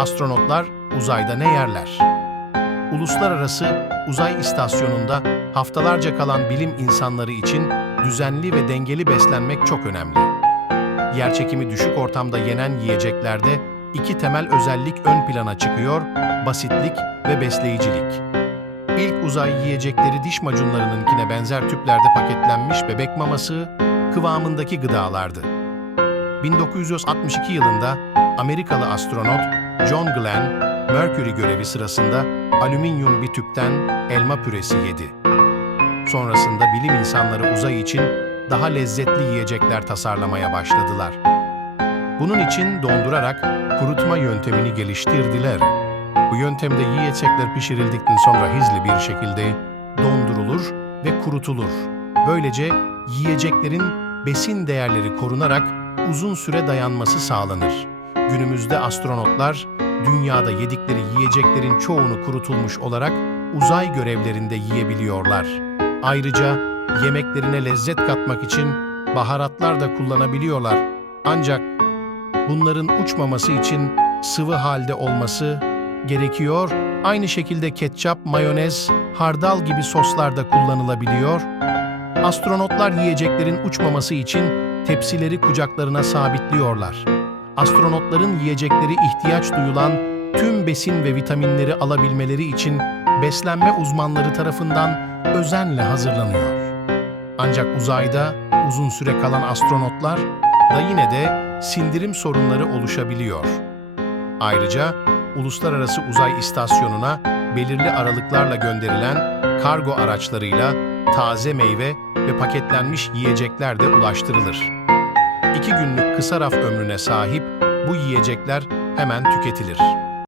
Astronotlar uzayda ne yerler? Uluslararası Uzay İstasyonu'nda haftalarca kalan bilim insanları için düzenli ve dengeli beslenmek çok önemli. Yerçekimi düşük ortamda yenen yiyeceklerde iki temel özellik ön plana çıkıyor, basitlik ve besleyicilik. İlk uzay yiyecekleri diş macunlarınınkine benzer tüplerde paketlenmiş bebek maması kıvamındaki gıdalardı. 1962 yılında Amerikalı astronot John Glenn, Mercury görevi sırasında alüminyum bir tüpten elma püresi yedi. Sonrasında bilim insanları uzay için daha lezzetli yiyecekler tasarlamaya başladılar. Bunun için dondurarak kurutma yöntemini geliştirdiler. Bu yöntemde yiyecekler pişirildikten sonra hızlı bir şekilde dondurulur ve kurutulur. Böylece yiyeceklerin besin değerleri korunarak uzun süre dayanması sağlanır. Günümüzde astronotlar dünyada yedikleri yiyeceklerin çoğunu kurutulmuş olarak uzay görevlerinde yiyebiliyorlar. Ayrıca yemeklerine lezzet katmak için baharatlar da kullanabiliyorlar. Ancak bunların uçmaması için sıvı halde olması gerekiyor. Aynı şekilde ketçap, mayonez, hardal gibi soslar da kullanılabiliyor. Astronotlar yiyeceklerin uçmaması için tepsileri kucaklarına sabitliyorlar. Astronotların yiyecekleri ihtiyaç duyulan tüm besin ve vitaminleri alabilmeleri için beslenme uzmanları tarafından özenle hazırlanıyor. Ancak uzayda uzun süre kalan astronotlar da yine de sindirim sorunları oluşabiliyor. Ayrıca Uluslararası Uzay İstasyonu'na belirli aralıklarla gönderilen kargo araçlarıyla taze meyve ve paketlenmiş yiyecekler de ulaştırılır. İki günlük kısa raf ömrüne sahip bu yiyecekler hemen tüketilir.